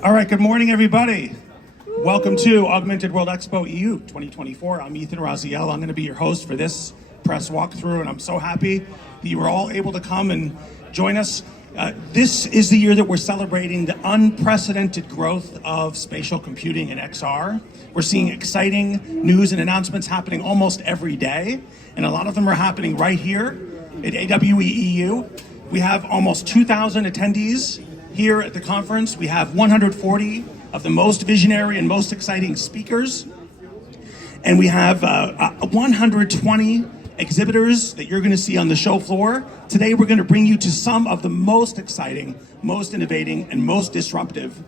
All right, good morning, everybody. Welcome to Augmented World Expo EU 2024. I'm Ethan Raziel. I'm going to be your host for this press walkthrough, and I'm so happy that you were all able to come and join us. This is the year that we're celebrating the unprecedented growth of spatial computing and XR. We're seeing exciting news and announcements happening almost every day, and a lot of them are happening right here at AWE EU. We have almost 2,000 attendees here at the conference. We have 140 of the most visionary and most exciting speakers. And we have 120 exhibitors that you're going to see on the show floor. Today we're going to bring you to some of the most exciting, most innovating, and most disruptive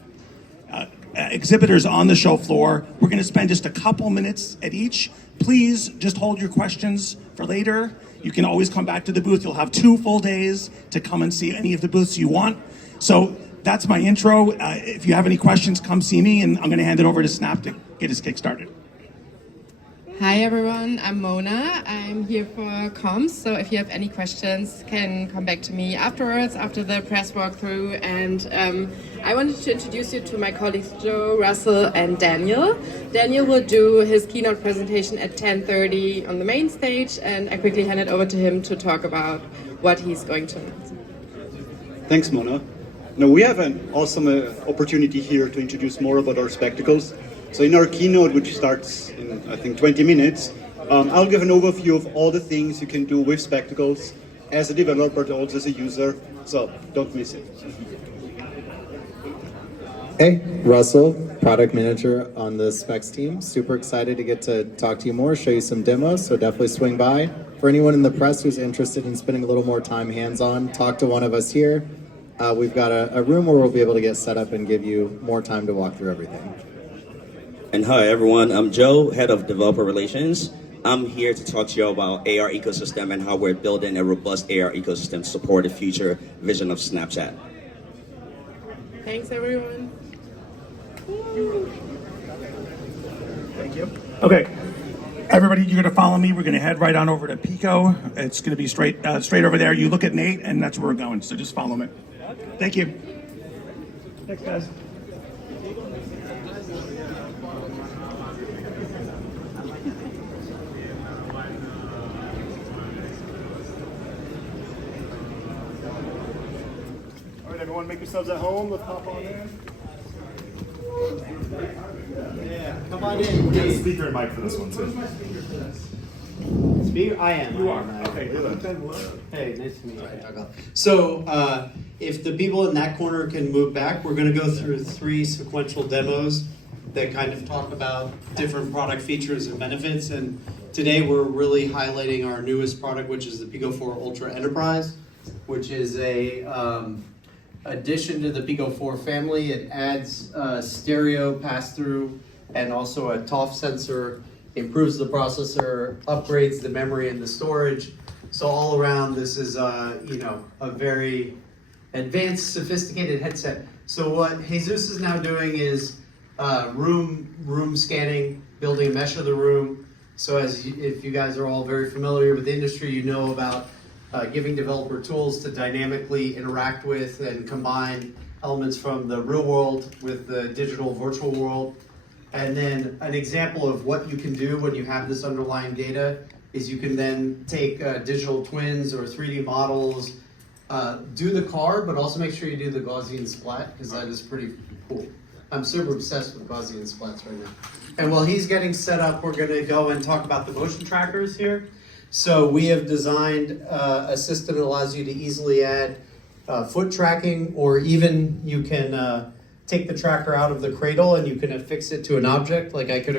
exhibitors on the show floor. We're going to spend just a couple minutes at each. Please just hold your questions for later. You can always come back to the booth. You'll have 2 full days to come and see any of the booths you want. So that's my intro. If you have any questions, come see me, and I'm going to hand it over to Snap to get his kick started. Hi everyone, I'm Mona. I'm here for comms, so if you have any questions, can come back to me afterwards, after the press walkthrough. And I wanted to introduce you to my colleagues Joe, Russell, and Daniel. Daniel will do his keynote presentation at 10:30 on the main stage, and I quickly hand it over to him to talk about what he's going to announce. Thanks, Mona. Now we have an awesome opportunity here to introduce more about our spectacles. So in our keynote, which starts in, I think, 20 minutes, I'll give an overview of all the things you can do with spectacles as a developer, but also as a user. So don't miss it. Hey, Russell, product manager on the Specs team. Super excited to get to talk to you more, show you some demos, so definitely swing by. For anyone in the press who's interested in spending a little more time hands-on, talk to one of us here. We've got a room where we'll be able to get set up and give you more time to walk through everything. And hi everyone, I'm Joe, Head of Developer Relations. I'm here to talk to you about AR ecosystem and how we're building a robust AR ecosystem to support the future vision of Snapchat. Thanks everyone. Thank you. Okay, everybody, you're going to follow me. We're going to head right on over to Pico. It's going to be straight over there. You look at Nate, and that's where we're going. So just follow me. Thank you. Thanks, guys. All right, everyone, make yourselves at home. Let's hop on in. Yeah, come on in. We'll get a speaker and mic for this one too. Speaker? I am. You are. Okay, Hey, nice to meet you. So, if the people in that corner can move back, we're going to go through 3 sequential demos that kind of talk about different product features and benefits. And today we're really highlighting our newest product, which is the Pico 4 Ultra Enterprise, which is a addition to the Pico 4 family. It adds stereo pass-through and also a TOF sensor, improves the processor, upgrades the memory and the storage. So all around, this is a very advanced, sophisticated headset. So what Jesus is now doing is room scanning, building a mesh of the room. So if you guys are all very familiar with the industry, you know about giving developer tools to dynamically interact with and combine elements from the real world with the digital virtual world. And then an example of what you can do when you have this underlying data is you can then take digital twins or 3D models, do the car, but also make sure you do the Gaussian splat, because that is pretty cool. I'm super obsessed with Gaussian splats right now. And while he's getting set up, we're going to go and talk about the motion trackers here. So we have designed a system that allows you to easily add foot tracking, or even you can take the tracker out of the cradle and you can affix it to an object. Like I could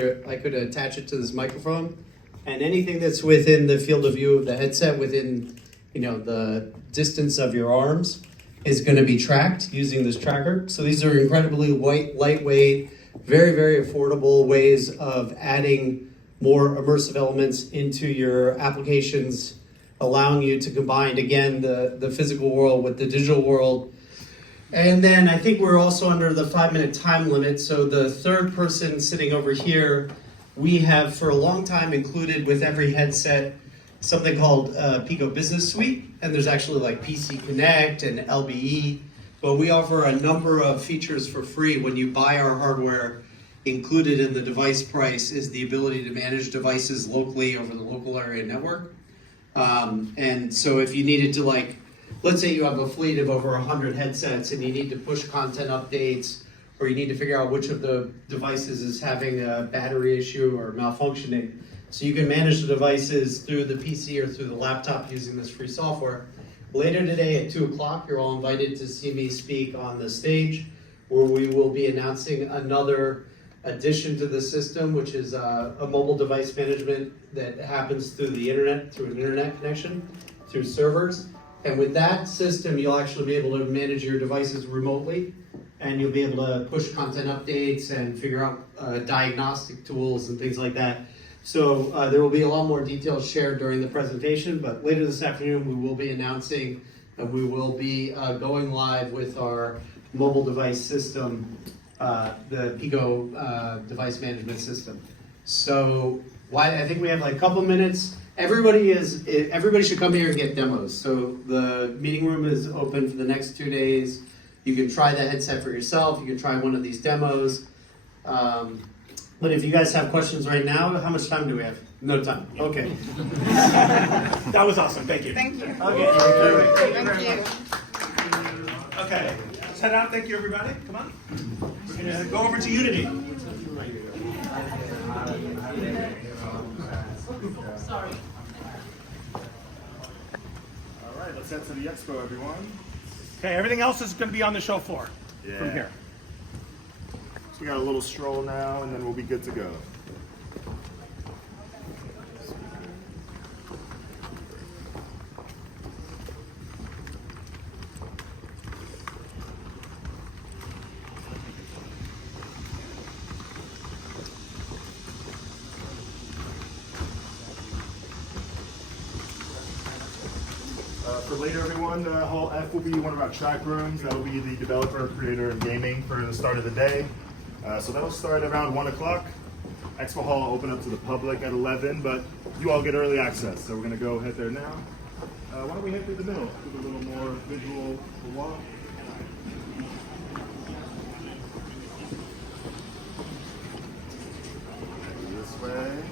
attach it to this microphone, and anything that's within the field of view of the headset, within the distance of your arms, is going to be tracked using this tracker. So these are incredibly lightweight, very, very affordable ways of adding more immersive elements into your applications, allowing you to combine, again, the physical world with the digital world. And then I think we're also under the 5-minute time limit. So the third person sitting over here, we have for a long time included with every headset something called Pico Business Suite. And there's actually like PC Connect and LBE. but we offer a number of features for free when you buy our hardware. Included in the device price is the ability to manage devices locally over the local area network. And so if you needed to, like, let's say you have a fleet of over 100 headsets and you need to push content updates, or you need to figure out which of the devices is having a battery issue or malfunctioning. So you can manage the devices through the PC or through the laptop using this free software. Later today at 2 o'clock, you're all invited to see me speak on the stage, where we will be announcing another addition to the system, which is a mobile device management that happens through the internet, through an internet connection, through servers. And with that system, you'll actually be able to manage your devices remotely, and you'll be able to push content updates and figure out diagnostic tools and things like that. So there will be a lot more details shared during the presentation, but later this afternoon we will be announcing and we will be going live with our mobile device system, the Pico device management system. So I think we have like a couple minutes. Everybody should come here and get demos. So the meeting room is open for the next 2 days. You can try the headset for yourself. You can try one of these demos. But if you guys have questions right now, how much time do we have? No time. Okay. That was awesome. Thank you. Thank you. Okay. Thank you. Okay. Let's head out. Thank you, everybody. Come on. We're going to go over to Unity. All right, let's head to the expo, everyone. Okay, everything else is going to be on the show floor from Yeah. here. So we got a little stroll now, and then we'll be good to go. For later, everyone, Hall F will be one of our track rooms. That will be the developer, creator, and gaming for the start of the day. So that'll start around 1 o'clock. Expo Hall will open up to the public at 11, but you all get early access. So we're going to go head there now. Why don't we head through the middle, do a little more visual walk. This way.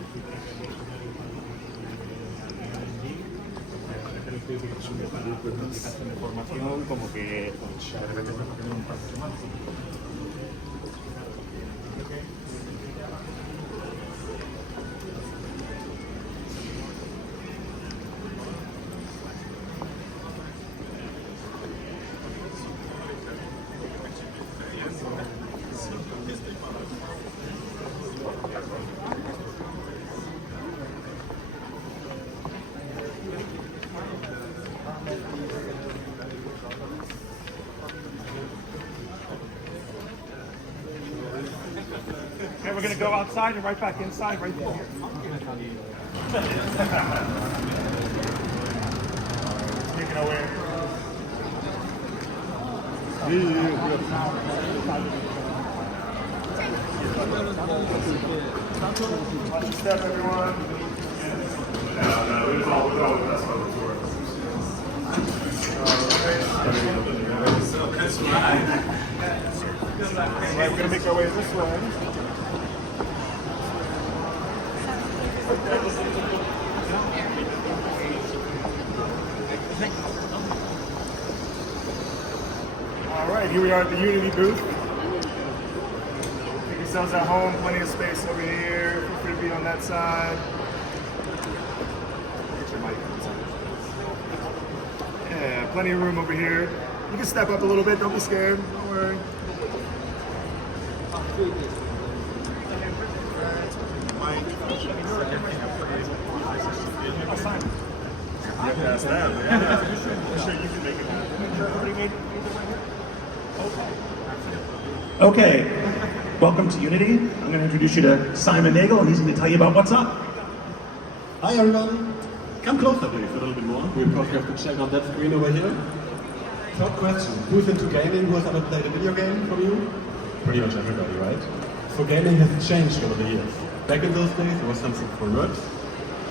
información como que Okay, we're going to go outside and right back inside right here. Taking away. Watch your step, everyone. No, it was all that's what the tour. Alright, we're gonna make our way this way. Alright, here we are at the Unity booth. Make yourselves at home, plenty of space over here. Feel free to be on that side. Get your mic on the side. Yeah, plenty of room over here. You can step up a little bit, don't be scared, don't worry. Yeah, past that, but yeah, I'm sure you can make it. Okay, welcome to Unity. I'm going to introduce you to Simon Nagel, and he's going to tell you about what's up. Hi everyone. Come closer please, a little bit more. We probably have to check on that screen over here. Third question, who's into gaming? Who has ever played a video game from you? Pretty much everybody, right? So gaming has changed over the years. Back in those days it was something for nerds.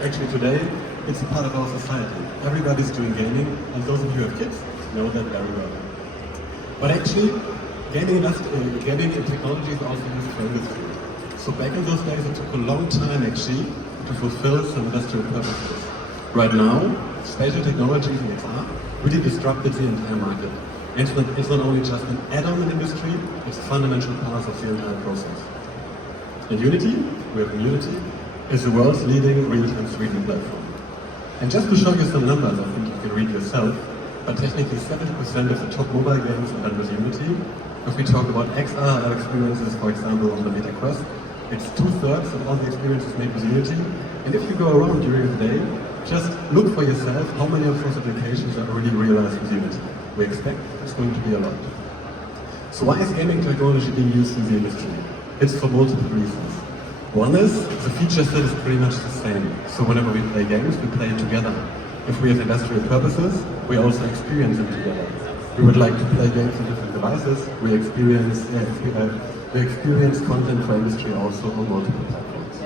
Actually today, it's a part of our society. Everybody's doing gaming, and those of you who have kids know that very well. But actually, gaming and technology is also used for industry. So back in those days, it took a long time actually to fulfill some industrial purposes. Right now, spatial technologies and XR really disrupted the entire market. And it's not only just an add-on in industry, it's a fundamental part of the entire process. In Unity, we have Unity, is the world's leading real-time 3D platform. And just to show you some numbers, I think you can read yourself, but technically 70% of the top mobile games are done with Unity. If we talk about XR experiences, for example, on the Meta Quest, it's 2/3 of all the experiences made with Unity. And if you go around during the day, just look for yourself how many of those applications are already realized with Unity. We expect it's going to be a lot. So why is gaming technology being used in the industry? It's for multiple reasons. One is, the feature set is pretty much the same. So whenever we play games, we play together. If we have industrial purposes, we also experience them together. We would like to play games on different devices, we experience content for industry also on multiple platforms.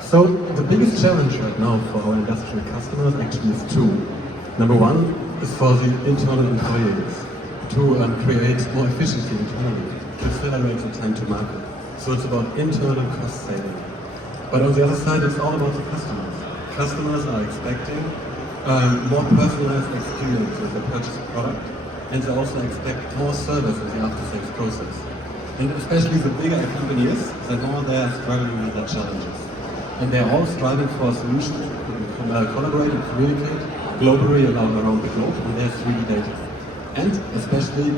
So the biggest challenge right now for our industrial customers actually is two. Number one is for the internal employees to create more efficiency internally, to accelerate the time to market. So it's about internal cost saving. But on the other side, it's all about the customers. Customers are expecting more personalized experience with the purchase of product, and they also expect more service in the after-sales process. And especially the bigger a company is, the more they are struggling with their challenges. And they're all striving for a solution to collaborate and communicate globally around the globe on their 3D data. And especially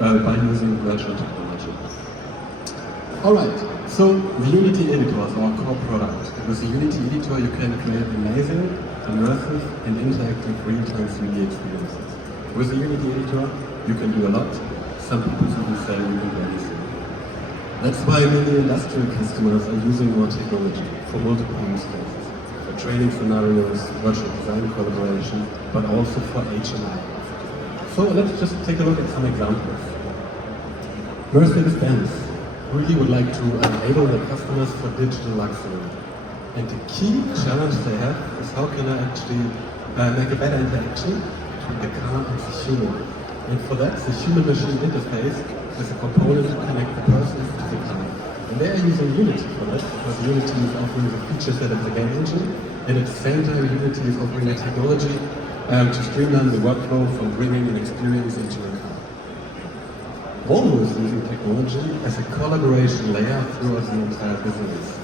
by using virtual technology. Alright, so the Unity editor is our core product. With the Unity editor you can create amazing, immersive and interactive real-time 3D experiences. With the Unity editor you can do a lot. Some people even say you can do anything. That's why many industrial customers are using more technology for multiple use cases. For training scenarios, virtual design collaboration, but also for HMI. So let's just take a look at some examples. Mercedes-Benz really would like to enable their customers for digital luxury. And the key challenge they have is how can I actually make a better interaction between the car and the human. And for that, the human-machine interface is a component to connect the person to the car. And they are using Unity for that, because Unity is offering the feature set of the game engine, and at the same time Unity is offering a technology to streamline the workflow from bringing an experience into a car. Volvo is using technology as a collaboration layer throughout the entire business.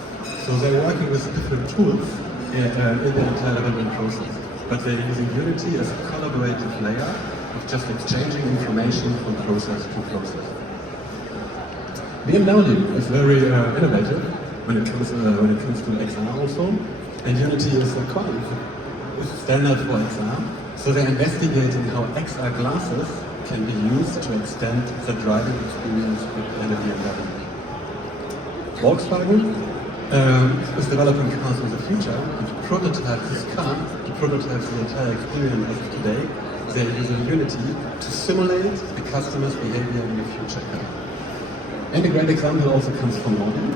So they're working with different tools in the entire development process, but they're using Unity as a collaborative layer of just exchanging information from process to process. BMW is very innovative when it comes to XR also, and Unity is a standard for XR. So they're investigating how XR glasses can be used to extend the driving experience within a BMW. Volkswagen is developing cars of the future, and to prototype this car, to prototype the entire experience as of today, they're using Unity to simulate the customer's behavior in a future car. And a great example also comes from Audi.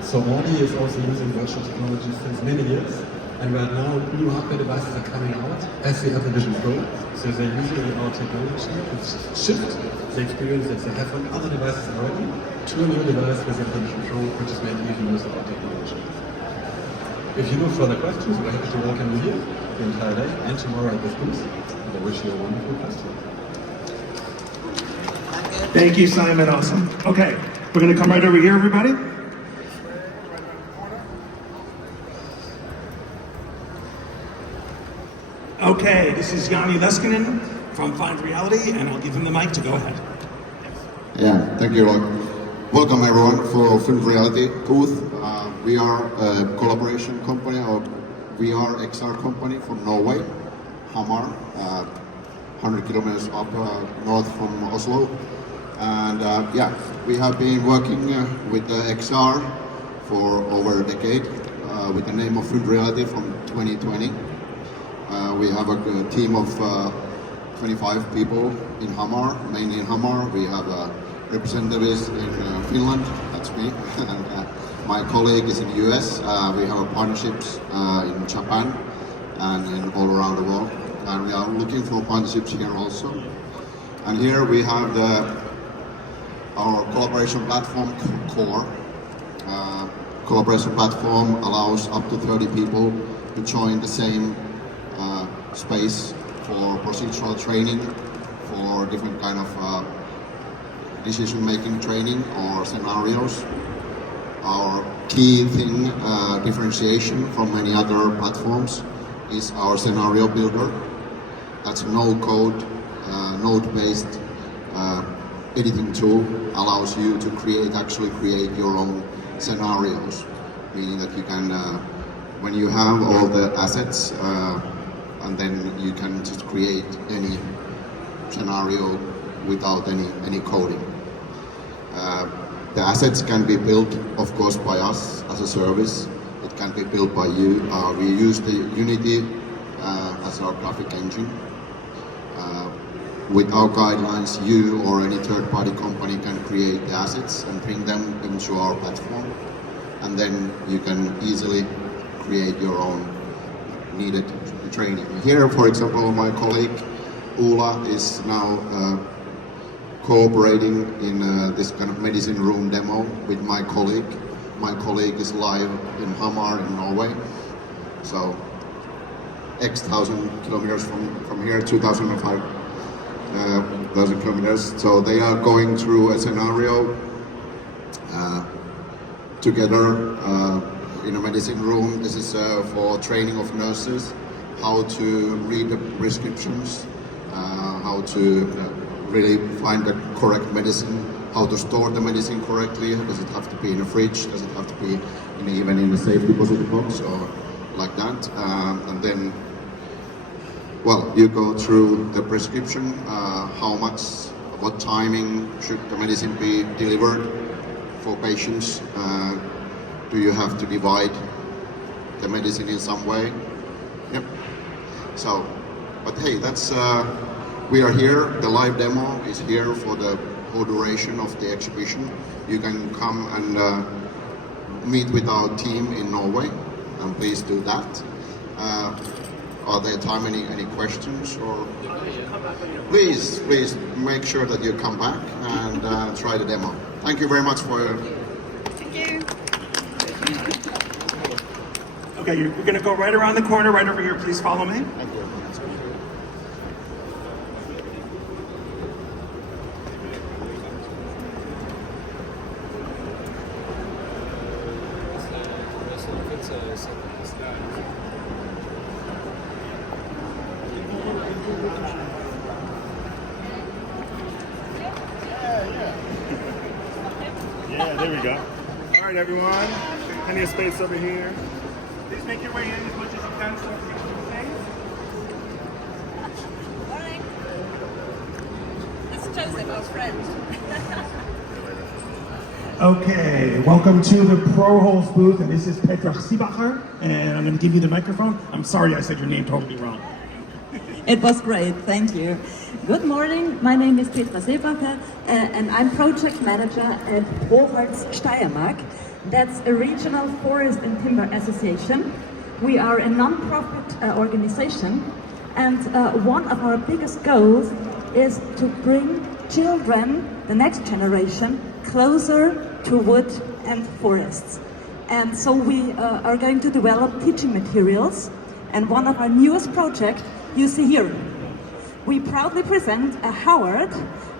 So Audi is also using virtual technology since many years, and right now new hardware devices are coming out as the Apple Vision Pro. So they're using our technology to shift the experience that they have on other devices already to a new device with the Apple Vision Pro, which is made even use of our technology. If you have further questions, we're happy to welcome you here the entire day and tomorrow at this booth. And I wish you a wonderful festival. Thank you, Simon. Awesome. Okay, we're going to come right over here, everybody. Okay, this is Yanni Linan from Find Reality, and I'll give him the mic to go ahead. Yeah, thank you, Roy. Welcome everyone for Find Reality booth. We are a collaboration company, or we are XR company from Norway, Hamar, 100 kilometers up north from Oslo. And yeah, we have been working with the XR for over a decade with the name of Find Reality from 2020. We have a team of 25 people in Hamar, mainly in Hamar. We have representatives in Finland, that's me, and my colleague is in the US. We have partnerships in Japan and all around the world. And we are looking for partnerships here also. And here we have our collaboration platform core. Collaboration platform allows up to 30 people to join the same space for procedural training, for different kind of decision-making training or scenarios. Our key thing, differentiation from many other platforms, is our scenario builder. That's a no-code, node-based editing tool, allows you to actually create your own scenarios, meaning that you can, when you have all the assets, and then you can just create any scenario without any coding. The assets can be built, of course, by us as a service. It can be built by you. We use the Unity as our graphic engine. With our guidelines, you or any third-party company can create the assets and bring them into our platform. And then you can easily create your own needed training. Here, for example, my colleague Ulla is now cooperating in this kind of medicine room demo with my colleague. My colleague is live in Hamar in Norway. So X thousand kilometers from here, 2,000 kilometers. So they are going through a scenario together in a medicine room. This is for training of nurses, how to read the prescriptions, how to really find the correct medicine, how to store the medicine correctly. Does it have to be in a fridge? Does it have to be even in a safe deposit box or like that? And then, well, you go through the prescription, how much, what timing should the medicine be delivered for patients? Do you have to divide the medicine in some way? Yep. So, but hey, that's, we are here, the live demo is here for the whole duration of the exhibition. You can come and meet with our team in Norway, and please do that. Are there any questions? Or please make sure that you come back and try the demo. Thank you very much for your... Thank you. Okay, you're going to go right around the corner, right over here. Please follow me. Thank you. Yeah, there we go. All right, everyone. Plenty of space over here. Please make your way in as much as you can so everyone can Morning. This is Joseph, our friend. Okay, welcome to the Proles booth, and this is Petra Siebacher, and I'm going to give you the microphone. I'm sorry I said your name totally wrong. It was great, thank you. Good morning, my name is Petra Seebacher, and I'm project manager at Proles Steiermark. That's a regional forest and timber association. We are a non-profit organization, and one of our biggest goals is to bring children, the next generation, closer to wood and forests. And so we are going to develop teaching materials, and one of our newest projects you see here. We proudly present a Howard,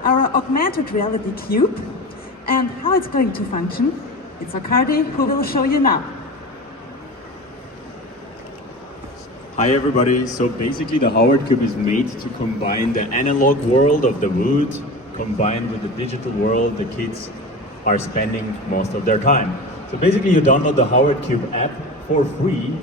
our augmented reality cube, and how it's going to function. It's Akardi who will show you now. Hi everybody, so basically the Howard Cube is made to combine the analog world of the wood combined with the digital world the kids are spending most of their time. So basically you download the Howard Cube app for free.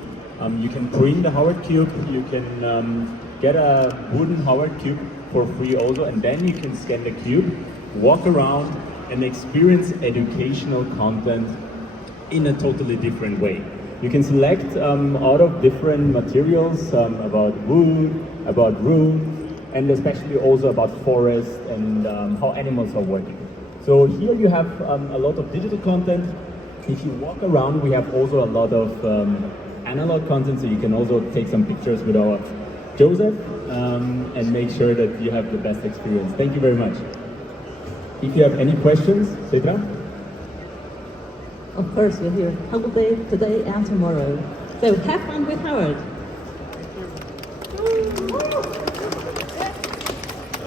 You can print the Howard Cube, you can get a wooden Howard Cube for free also, and then you can scan the cube, walk around and experience educational content in a totally different way. You can select out of different materials about wood, about room, and especially also about forest and how animals are working. So here you have a lot of digital content. If you walk around, we have also a lot of analog content, so you can also take some pictures with our Joseph. and make sure that you have the best experience. Thank you very much. If you have any questions, Petra? Of course, we're here whole day today and tomorrow. So have fun with Howard.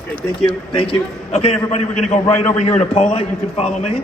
Okay, thank you, thank you. Okay, everybody, we're gonna go right over here to Poite. You can follow me.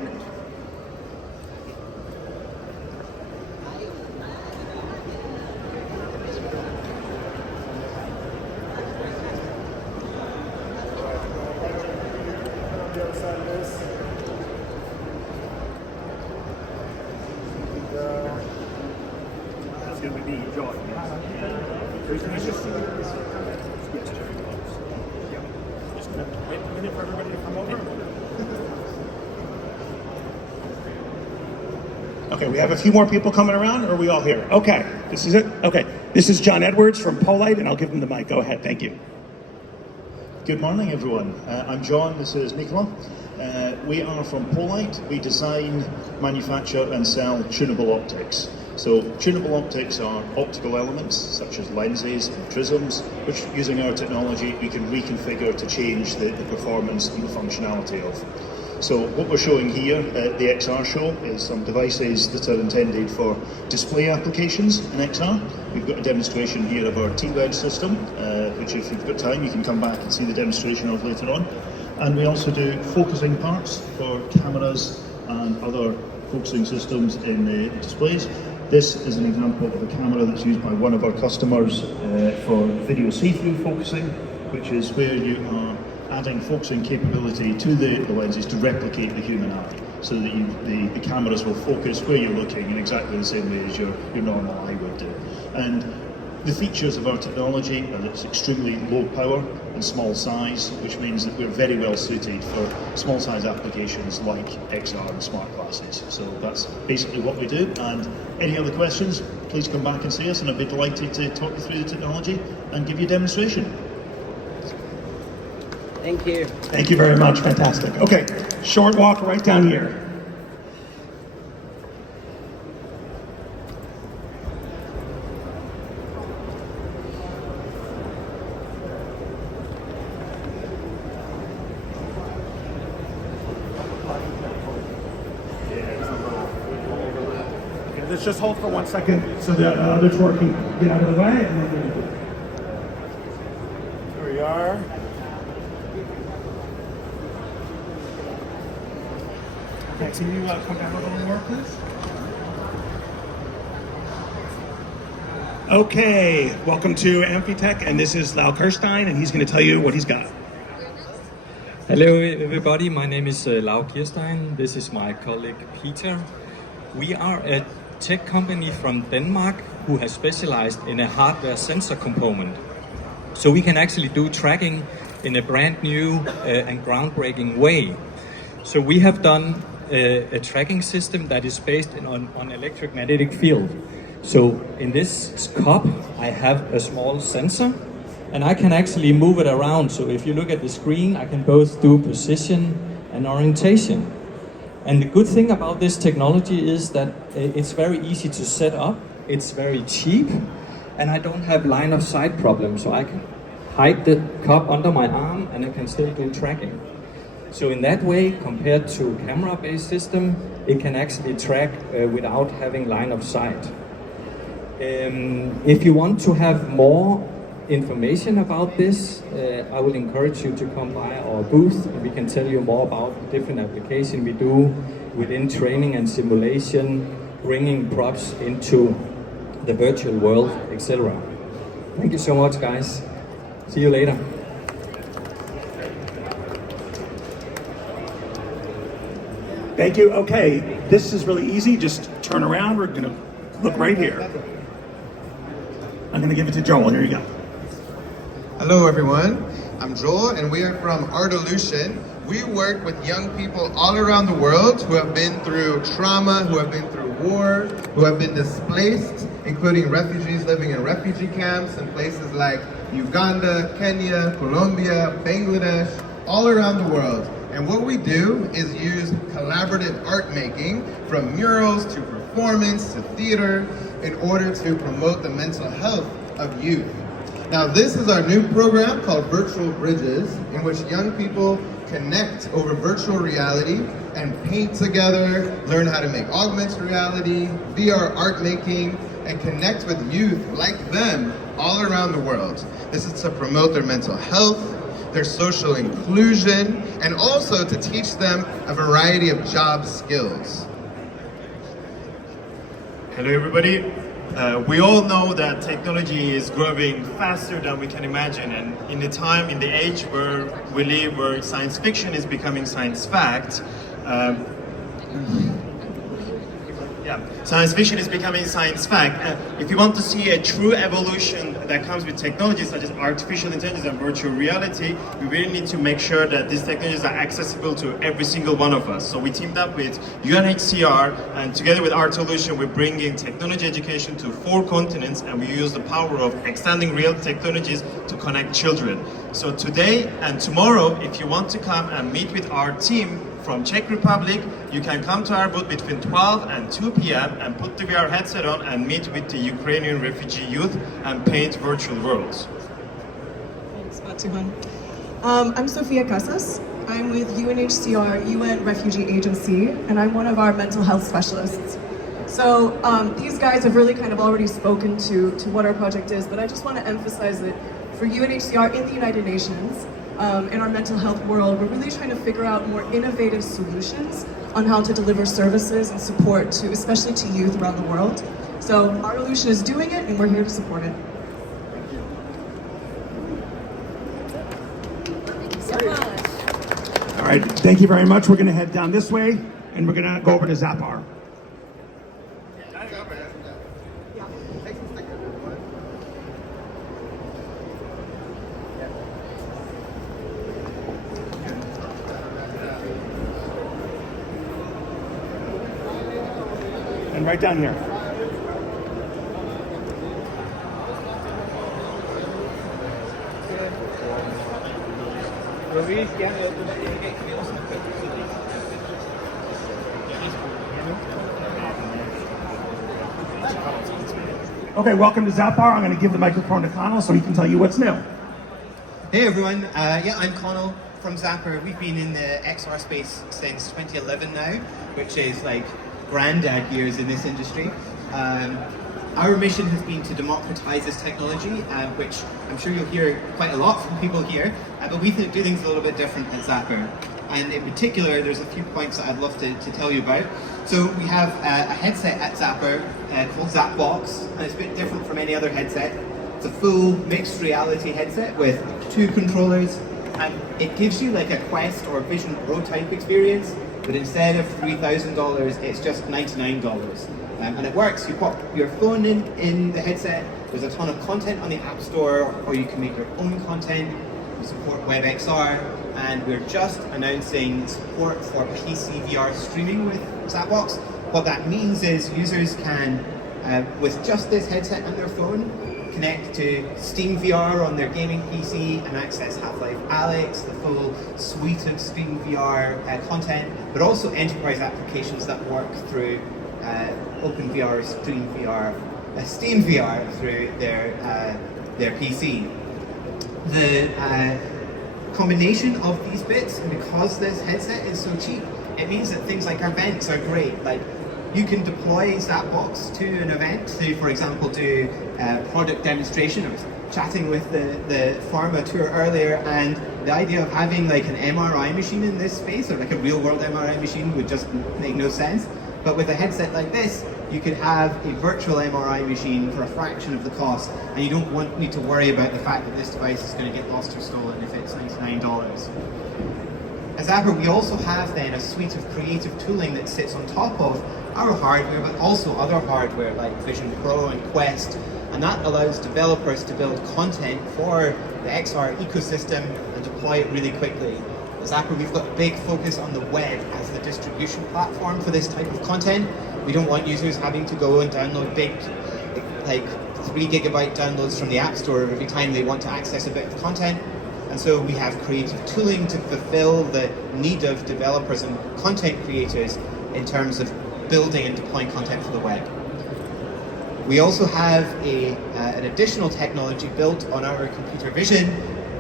Okay, we have a few more people coming around, or are we all here? Okay, this is it? Okay, this is John Edwards from Poite, and I'll give him the mic. Go ahead, thank you. Good morning, everyone. I'm John, this is Nicola. We are from Poite. We design, manufacture and sell tunable optics. So tunable optics are optical elements such as lenses and prisms, which using our technology we can reconfigure to change the performance and the functionality of. So what we're showing here at the XR show is some devices that are intended for display applications in XR. We've got a demonstration here of our T-Wedge system, which if you've got time you can come back and see the demonstration of later on. And we also do focusing parts for cameras and other focusing systems in the displays. This is an example of a camera that's used by one of our customers for video see-through focusing, which is where you are adding focusing capability to the lenses to replicate the human eye, so that the cameras will focus where you're looking in exactly the same way as your normal eye would do. And the features of our technology are that it's extremely low power and small size, which means that we're very well suited for small size applications like XR and smart glasses. So that's basically what we do. And any other questions, please come back and see us, and I'd be delighted to talk you through the technology and give you a demonstration. Thank you. Thank you very much, fantastic. Okay, short walk right down here. Okay, let's just hold for 1 second so that other tour can get out of the way. And then here we are. Okay, can you come down a little more, please? Okay, welcome to AITECH, and this is Lau Kirstein, and he's going to tell you what he's got. Hello everybody, my name is Lau Kirstein. This is my colleague Peter. We are a tech company from Denmark who has specialized in a hardware sensor component. So we can actually do tracking in a brand new and groundbreaking way. So we have done a tracking system that is based on electromagnetic field. So in this cup I have a small sensor and I can actually move it around. So if you look at the screen, I can both do position and orientation. And the good thing about this technology is that it's very easy to set up, it's very cheap, and I don't have line of sight problems. So I can hide the cup under my arm and I can still do tracking. So in that way, compared to camera-based system, it can actually track without having line of sight. If you want to have more information about this, I will encourage you to come by our booth and we can tell you more about the different applications we do within training and simulation, bringing props into the virtual world, etc. Thank you so much, guys. See you later. Thank you. Okay, this is really easy. Just turn around. We're going to look right here. I'm going to give it to Joel. Here you go. Hello, everyone. I'm Joel, and we are from Artolution. We work with young people all around the world who have been through trauma, who have been through war, who have been displaced, including refugees living in refugee camps in places like Uganda, Kenya, Colombia, Bangladesh, all around the world. And what we do is use collaborative art making, from murals to performance to theater, in order to promote the mental health of youth. Now this is our new program called Virtual Bridges, in which young people connect over virtual reality and paint together, learn how to make augmented reality, VR art making, and connect with youth like them all around the world. This is to promote their mental health, their social inclusion, and also to teach them a variety of job skills. Hello everybody. We all know that technology is growing faster than we can imagine, and in the age where we live, where science fiction is becoming science fact, science fiction is becoming science fact. If you want to see a true evolution that comes with technologies such as artificial intelligence and virtual reality, we really need to make sure that these technologies are accessible to every single one of us. So we teamed up with UNHCR, and together with ATRU, we're bringing technology education to 4 continents, and we use the power of extending real technologies to connect children. So today and tomorrow, if you want to come and meet with our team from Czech Republic, you can come to our booth between 12 and 2 p.m. and put the VR headset on and meet with the Ukrainian refugee youth and paint virtual worlds. Thanks, Batuhan. I'm Sofia Casas. I'm with UNHCR, UN Refugee Agency, and I'm one of our mental health specialists. So these guys have really kind of already spoken to what our project is, but I just want to emphasize that for UNHCR in the United Nations, in our mental health world, we're really trying to figure out more innovative solutions on how to deliver services and support to, especially to youth around the world. So our Revolution is doing it, and we're here to support it. All right, thank you very much. We're going to head down this way, and we're going to go over to Zapper. And right down here. Okay, welcome to Zapper. I'm going to give the microphone to Connell so he can tell you what's new. Hey everyone, I'm Connell from Zapper. We've been in the XR space since 2011 now, which is like granddad years in this industry. Our mission has been to democratize this technology, which I'm sure you'll hear quite a lot from people here, but we do things a little bit different at Zapper. And in particular, there's a few points that I'd love to tell you about. So we have a headset at Zapper called Zapbox, and it's a bit different from any other headset. It's a full mixed reality headset with 2 controllers, and it gives you like a Quest or Vision Pro type experience, but instead of $3,000, it's just $99. And it works. You pop your phone in the headset, there's a ton of content on the App Store, or you can make your own content. We support WebXR, and we're just announcing support for PC VR streaming with Zapbox. What that means is users can, with just this headset and their phone, connect to Steam VR on their gaming PC and access Half-Life Alyx, the full suite of Steam VR content, but also enterprise applications that work through OpenVR, Steam VR through their PC. The combination of these bits, and because this headset is so cheap, it means that things like our events are great. Like, you can deploy Zapbox to an event to, for example, do a product demonstration. I was chatting with the pharma tour earlier, and the idea of having like an MRI machine in this space, or like a real-world MRI machine, would just make no sense. But with a headset like this, you could have a virtual MRI machine for a fraction of the cost, and you don't need to worry about the fact that this device is going to get lost or stolen if it's $99. At Zapper, we also have then a suite of creative tooling that sits on top of our hardware, but also other hardware like Vision Pro and Quest, and that allows developers to build content for the XR ecosystem and deploy it really quickly. At Zapper, we've got a big focus on the web as the distribution platform for this type of content. We don't want users having to go and download big, like 3 gigabyte downloads from the App Store every time they want to access a bit of content. And so we have creative tooling to fulfill the need of developers and content creators in terms of building and deploying content for the web. We also have an additional technology built on our computer vision,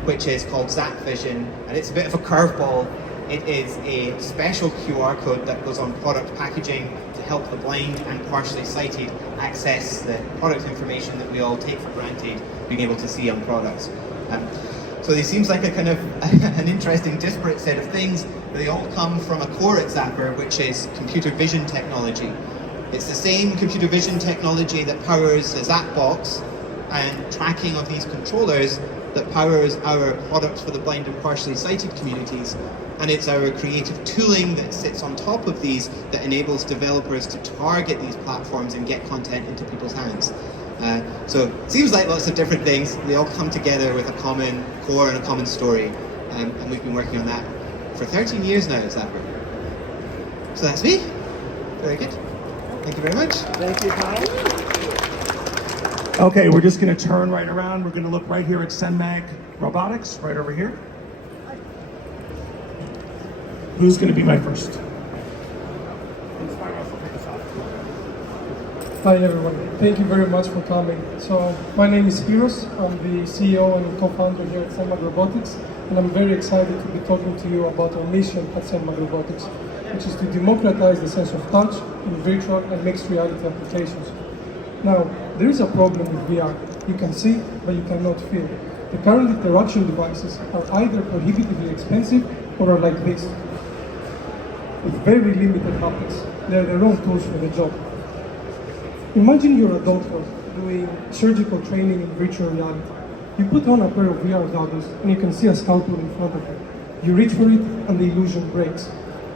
which is called Zap Vision, and it's a bit of a curveball. It is a special QR code that goes on product packaging to help the blind and partially sighted access the product information that we all take for granted being able to see on products. So it seems like a kind of an interesting disparate set of things, but they all come from a core at Zapper, which is computer vision technology. It's the same computer vision technology that powers the Zap box and tracking of these controllers that powers our products for the blind and partially sighted communities. And it's our creative tooling that sits on top of these that enables developers to target these platforms and get content into people's hands. So it seems like lots of different things. They all come together with a common core and a common story. And we've been working on that for 13 years now at Zapper. So that's me. Very good. Thank you very much. Thank you, Kyle. Okay, we're just going to turn right around. We're going to look right here at Sag Robotics, right over here. Who's going to be my first? Hi everyone, thank you very much for coming. So my name is Spiros, I'm the CEO and co-founder here at Sag Robotics, and I'm very excited to be talking to you about our mission at Sag Robotics, which is to democratize the sense of touch in virtual and mixed reality applications. Now, there is a problem with VR. You can see, but you cannot feel. The current interaction devices are either prohibitively expensive or are like this, with very limited haptics. They're their own tools for the job. Imagine your adulthood doing surgical training in virtual reality. You put on a pair of VR goggles and you can see a scalpel in front of you. You reach for it and the illusion breaks.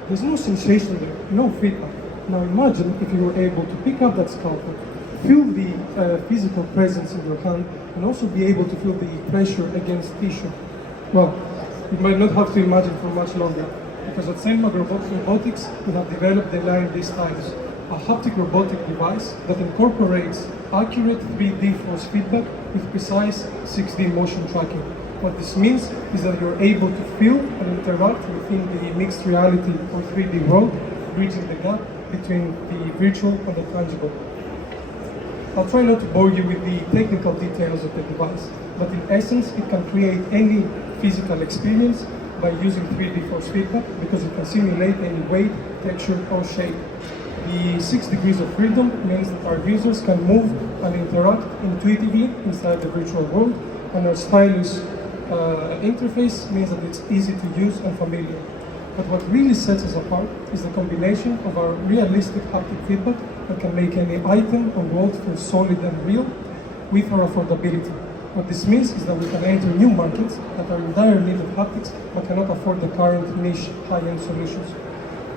There's no sensation there, no feedback. Now imagine if you were able to pick up that scalpel, feel the physical presence in your hand, and also be able to feel the pressure against tissue. Well, you might not have to imagine for much longer, because at Sag Robotics we have developed the Linan Stylus, a haptic robotic device that incorporates accurate 3D force feedback with precise 6D motion tracking. What this means is that you're able to feel and interact within the mixed reality or 3D world, bridging the gap between the virtual and the tangible. I'll try not to bore you with the technical details of the device, but in essence it can create any physical experience by using 3D force feedback because it can simulate any weight, texture or shape. The 6 degrees of freedom means that our users can move and interact intuitively inside the virtual world, and our stylus interface means that it's easy to use and familiar. But what really sets us apart is the combination of our realistic haptic feedback that can make any item or world feel solid and real with our affordability. What this means is that we can enter new markets that are in dire need of haptics but cannot afford the current niche high-end solutions.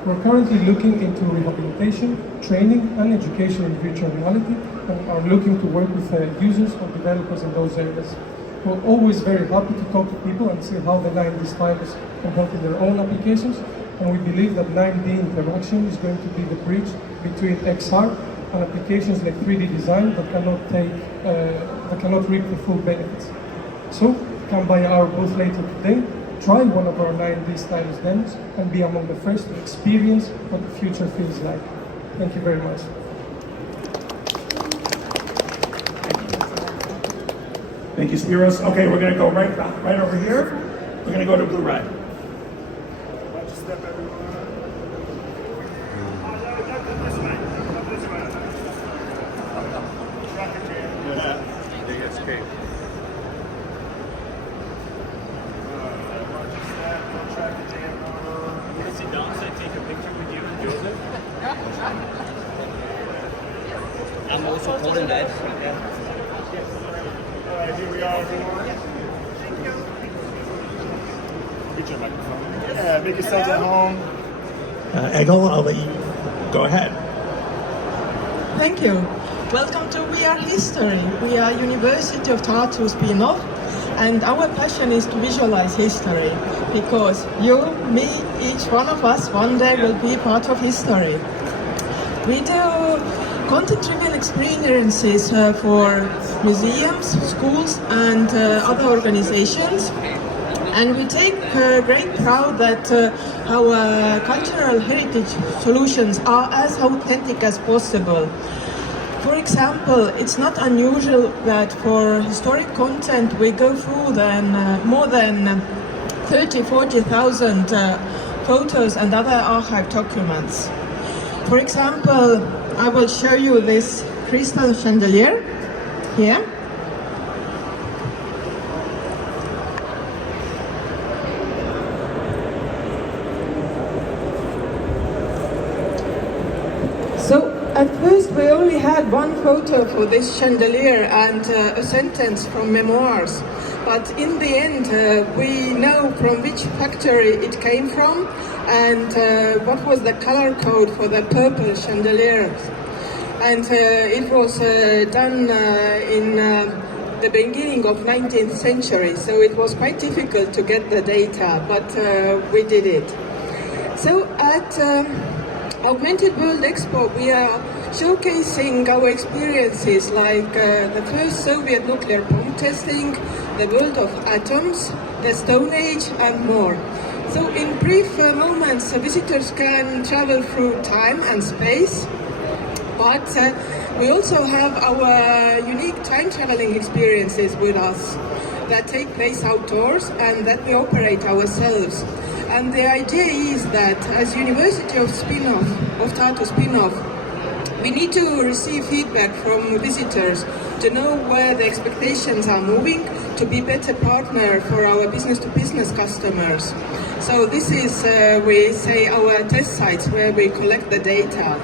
We're currently looking into rehabilitation, training and education in virtual reality and are looking to work with users or developers in those areas. We're always very happy to talk to people and see how the 9D stylus can help in their own applications, and we believe that 9D interaction is going to be the bridge between XR and applications like 3D design that cannot reap the full benefits. So come by our booth later today, try one of our 9D stylus demos and be among the first to experience what the future feels like. Thank you very much. Thank you, Spiros. Okay, we're going to go right over here. We're going to go to Blue Red. I'm also holding that. Alright, here we are, everyone. Get your microphone. Yeah, make yourselves at home. Nagel, I'll let you go ahead. Thank you. Welcome to We Are History. We are University of ATRU spin-off, and our passion is to visualize history, because you, me, each one of us one day will be part of history. We do content-driven experiences for museums, schools and other organizations, and we take great pride that our cultural heritage solutions are as authentic as possible. For example, it's not unusual that for historic content we go through more than 40,000 photos and other archive documents. For example, I will show you this crystal chandelier here. So at first we only had one photo for this chandelier and a sentence from memoirs. But in the end we know from which factory it came from and what was the color code for the purple chandelier. And it was done in the beginning of 19th century, so it was quite difficult to get the data, but we did it. So at Augmented World Expo, we are showcasing our experiences like the first Soviet nuclear bomb testing, the world of atoms, the Stone Age and more. So in brief moments, visitors can travel through time and space, but we also have our unique time-traveling experiences with us that take place outdoors and that we operate ourselves. And the idea is that as University of Tartu spin-off, we need to receive feedback from visitors to know where the expectations are moving, to be better partner for our business-to-business customers. So this is, we say, our test sites where we collect the data.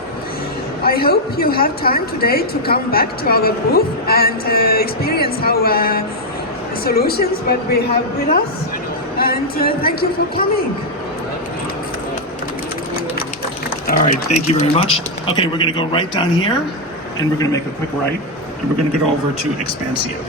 I hope you have time today to come back to our booth and experience our solutions, what we have with us. And thank you for coming. All right, thank you very much. Okay, we're going to go right down here, and we're going to make a quick right, and we're going to go over to Expansio.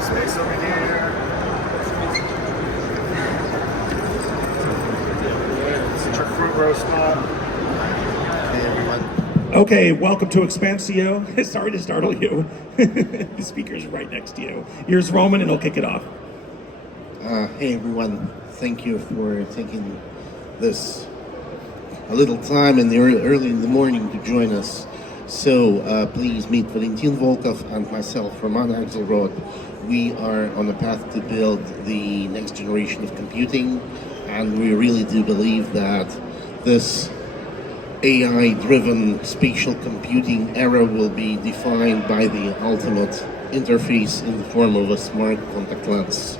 Space over here. It's our front row spot. Hey everyone. Okay, welcome to Expansio. Sorry to startle you. The speaker's right next to you. Here's Roman, and he'll kick it off. Hey everyone, thank you for taking this a little time in the early in the morning to join us. So please meet Valentin Volkov and myself, Roman Axelrod. We are on a path to build the next generation of computing, and we really do believe that this AI-driven spatial computing era will be defined by the ultimate interface in the form of a smart contact lens.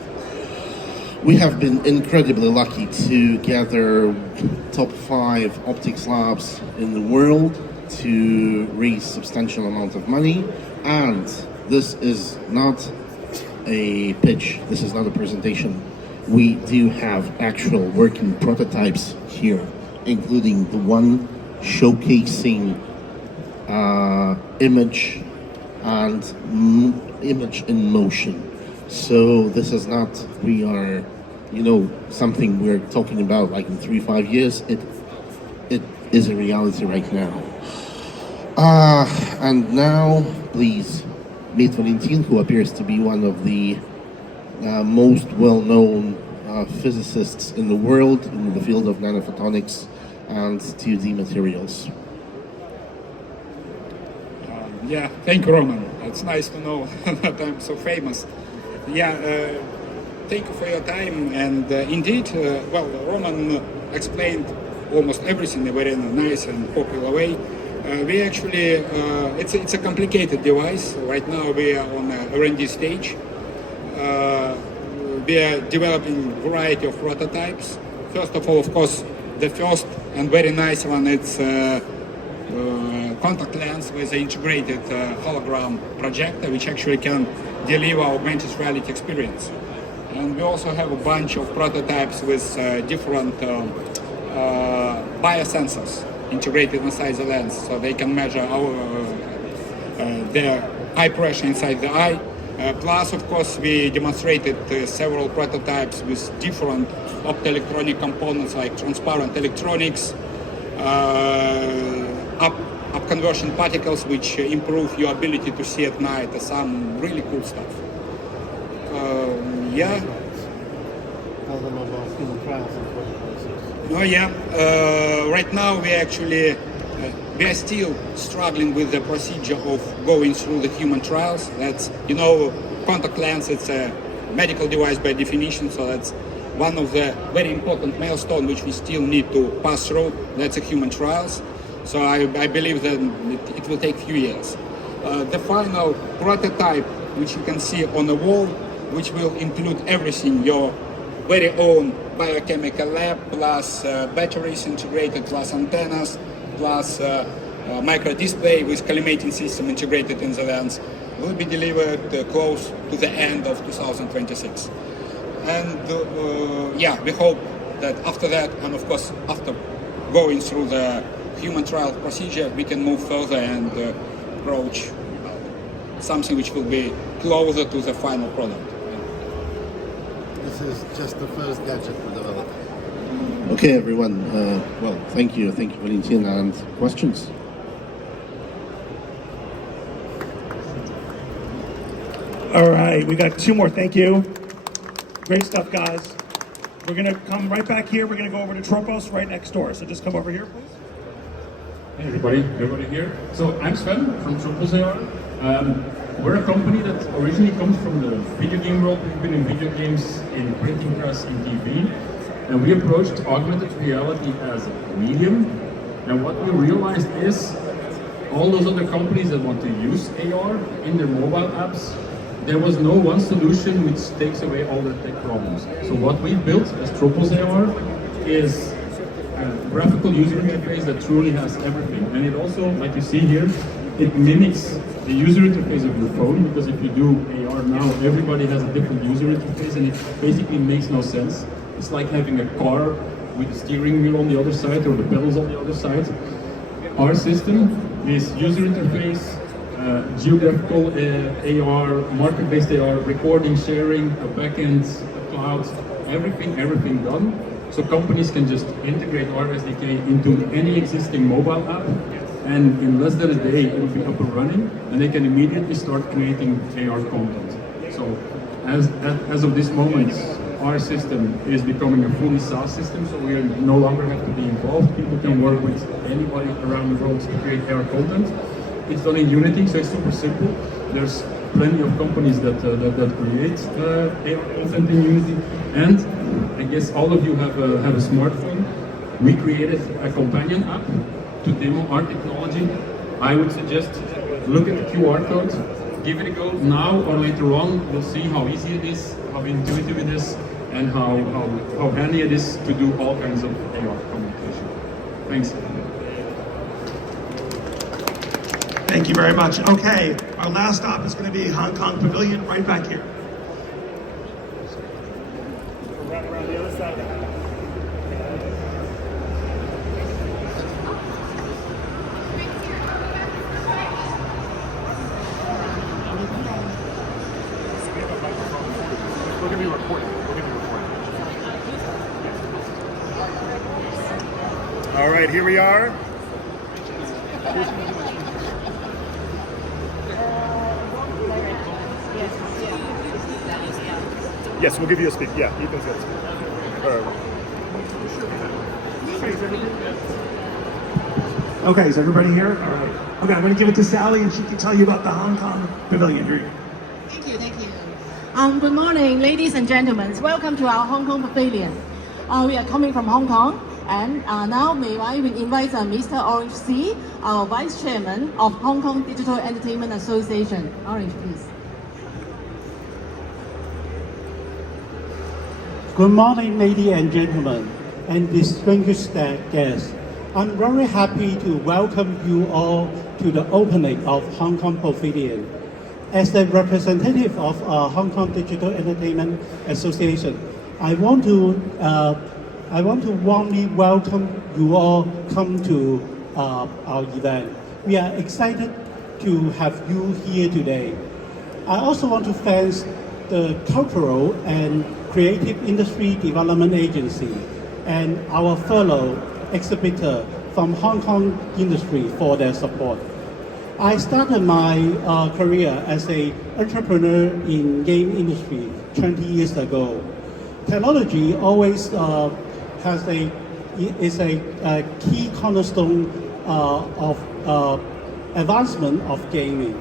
We have been incredibly lucky to gather top 5 optics labs in the world to raise substantial amount of money, and this is not a pitch, this is not a presentation. We do have actual working prototypes here, including the one showcasing image and image in motion. So this is not, we are, something we're talking about like in 3-5 years. It is a reality right now. And now, please meet Valentin, who appears to be one of the most well-known physicists in the world in the field of nanophotonics and 2D materials. Yeah, thank you, Roman. It's nice to know that I'm so famous. Yeah, thank you for your time. And indeed, Roman explained almost everything in a very nice and popular way. We actually, it's a complicated device. Right now we are on a R&D stage. We are developing a variety of prototypes. First of all, of course, the first and very nice one, it's contact lens with an integrated hologram projector, which actually can deliver augmented reality experience. And we also have a bunch of prototypes with different biosensors integrated inside the lens, so they can measure the eye pressure inside the eye. Plus, of course, we demonstrated several prototypes with different optoelectronic components like transparent electronics, up conversion particles, which improve your ability to see at night. Some really cool stuff. Yeah. Tell them about human trials in 2026. Oh yeah. Right now we are still struggling with the procedure of going through the human trials. That's, contact lens, it's a medical device by definition, so that's one of the very important milestones which we still need to pass through. That's a human trials. So I believe that it will take a few years. The final prototype, which you can see on the wall, which will include everything, your very own biochemical lab, plus batteries integrated, plus antennas, plus micro display with collimating system integrated in the lens, will be delivered close to the end of 2026. And we hope that after that, and of course after going through the human trial procedure, we can move further and approach something which will be closer to the final product. This is just the first gadget we're developing. Okay, everyone. Thank you, Valentina. And questions? All right, we got two more. Thank you. Great stuff, guys. We're gonna come right back here. We're gonna go over to Tropos right next door. So just come over here, please. Hey everybody here. So I'm Sven from Tropos AR. We're a company that originally comes from the video game world. We've been in video games, in printing press, in TV, and we approached augmented reality as a medium. And what we realized is all those other companies that want to use AR in their mobile apps, there was no one solution which takes away all their tech problems. So what we built as Tropos AR is a graphical user interface that truly has everything. And it also, like you see here, it mimics the user interface of your phone, because if you do AR now, everybody has a different user interface and it basically makes no sense. It's like having a car with the steering wheel on the other side or the pedals on the other side. Our system is user interface, geographical AR, market-based AR, recording, sharing, a backend, a cloud, everything done. So companies can just integrate our SDK into any existing mobile app, and in less than a day it will be up and running, and they can immediately start creating AR content. So as of this moment, our system is becoming a fully SaaS system, so we no longer have to be involved. People can work with anybody around the world to create AR content. It's done in Unity, so it's super simple. There's plenty of companies that create AR content in Unity, and I guess all of you have a smartphone. We created a companion app to demo our technology. I would suggest look at the QR code, give it a go now or later on. You'll see how easy it is, how intuitive it is, and how handy it is to do all kinds of AR communication. Thanks. Thank you very much. Okay, our last stop is going to be Hong Kong Pavilion right back here. Around the other side. We're going to be recording. All right, here we are. Yes, we'll give you a speak. Yeah, Ethan's got to speak. Okay, is everybody here? All right. Okay, I'm going to give it to Sally, and she can tell you about the Hong Kong Pavilion. Here. Thank you. Good morning, ladies and gentlemen. Welcome to our Hong Kong Pavilion. We are coming from Hong Kong, and now may I invite Mr. Orange C, our Vice Chairman of Hong Kong Digital Entertainment Association. Orange, please. Good morning, ladies and gentlemen, and distinguished guests. I'm very happy to welcome you all to the opening of Hong Kong Pavilion. As the representative of Hong Kong Digital Entertainment Association, I want to warmly welcome you all come to our event. We are excited to have you here today. I also want to thank the Tropos and Creative Industry Development Agency and our fellow exhibitor from Hong Kong industry for their support. I started my career as an entrepreneur in game industry 20 years ago. Technology always is a key cornerstone of advancement of gaming.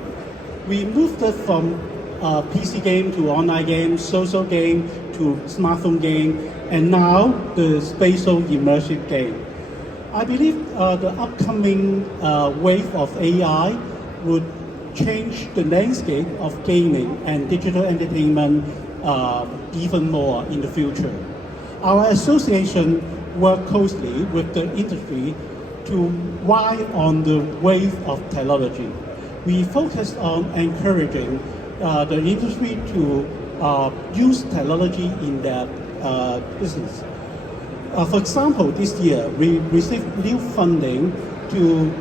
We moved it from PC game to online game, social game to smartphone game, and now the spatial immersive game. I believe the upcoming wave of AI would change the landscape of gaming and digital entertainment even more in the future. Our association works closely with the industry to ride on the wave of technology. We focus on encouraging the industry to use technology in their business. For example, this year we received new funding to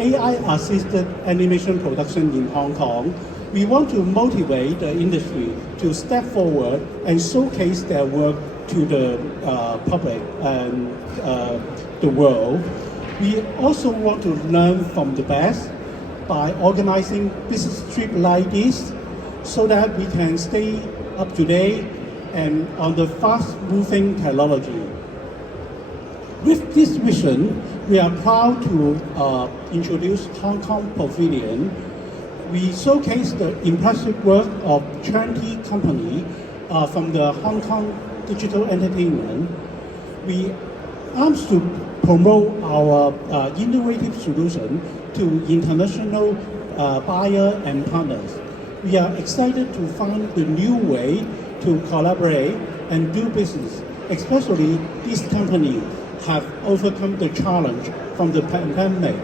AI-assisted animation production in Hong Kong. We want to motivate the industry to step forward and showcase their work to the public and the world. We also want to learn from the best by organizing business trips like this so that we can stay up to date and on the fast-moving technology. With this vision, we are proud to introduce Hong Kong Pavilion. We showcase the impressive work of 20 companies from the Hong Kong digital entertainment. We aim to promote our innovative solution to international buyers and partners. We are excited to find the new way to collaborate and do business, especially these companies have overcome the challenge from the pandemic.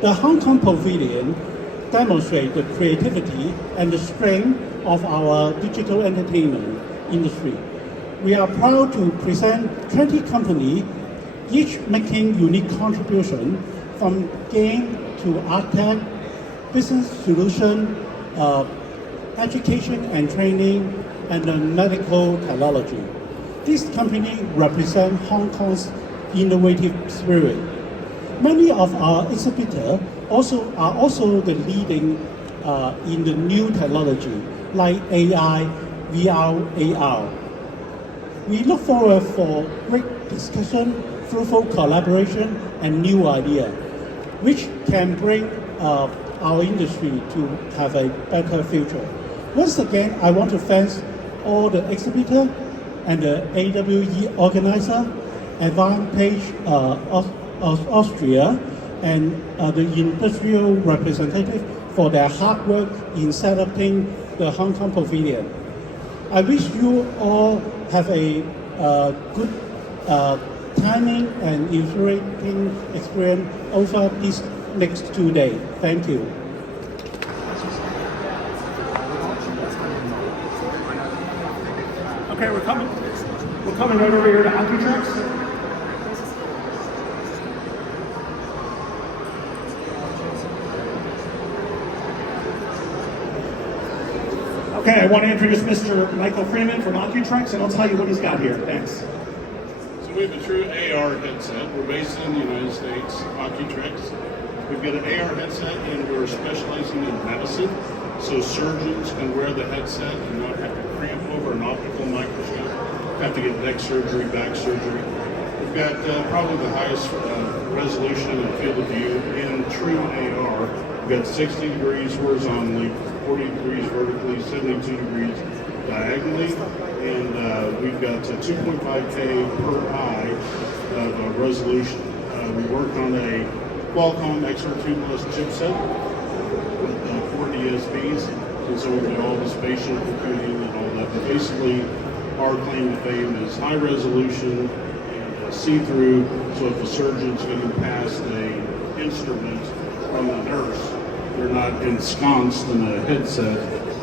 The Hong Kong Pavilion demonstrates the creativity and the strength of our digital entertainment industry. We are proud to present 20 companies, each making unique contribution from game to AITECH, business solution, education and training, and medical technology. These companies represent Hong Kong's innovative spirit. Many of our exhibitors are also the leading in the new technology like AI, VR, AR. We look forward for great discussion, fruitful collaboration, and new ideas, which can bring our industry to have a better future. Once again, I want to thank all the exhibitors and the AWE organizer, Advantage Austria, and the industrial representative for their hard work in setting the Hong Kong Pavilion. I wish you all have a good timing and invigorating experience over these next 2 days. Thank you. Okay, we're coming right over here to AITECH. Okay, I want to introduce Mr. Michael Freeman from AITECH, and I'll tell you what he's got here. Thanks. So we have a true AR headset. We're based in the United States, AITECH. We've got an AR headset, and we're specializing in medicine, so surgeons can wear the headset and not have to cramp over an optical microscope, have to get neck surgery, back surgery. We've got probably the highest resolution in the field of view in true AR. We've got 60 degrees horizontally, 40 degrees vertically, 72 degrees diagonally, and we've got 2.5K per eye of resolution. We work on a Qualcomm XR2 Plus chipset with 4 DSPs, and so we do all the spatial computing and all that. But basically, our claim to fame is high resolution and see-through, so if a surgeon's getting past an instrument from the nurse, they're not ensconced in a headset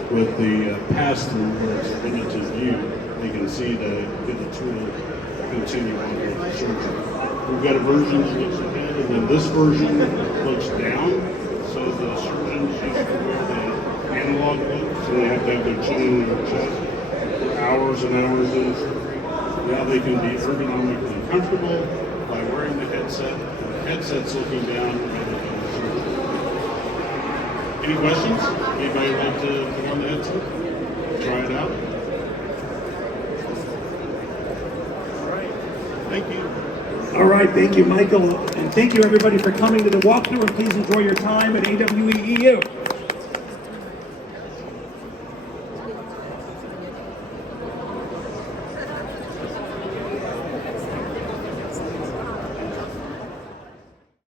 with the pass-through where it's limited view. They can see to get the tool to continue on with the surgery. We've got a version that looks ahead, and then this version looks down, so the surgeons used to wear the analog look, so they have to have their chin in their chest for hours and hours in surgery. Now they can be ergonomically comfortable by wearing the headset. The headsets looking down. Any questions? Anybody like to put on the headset? Try it out. All right. Thank you. All right, thank you, Michael, and thank you everybody for coming to the walkthrough, and please enjoy your time at AWE EU.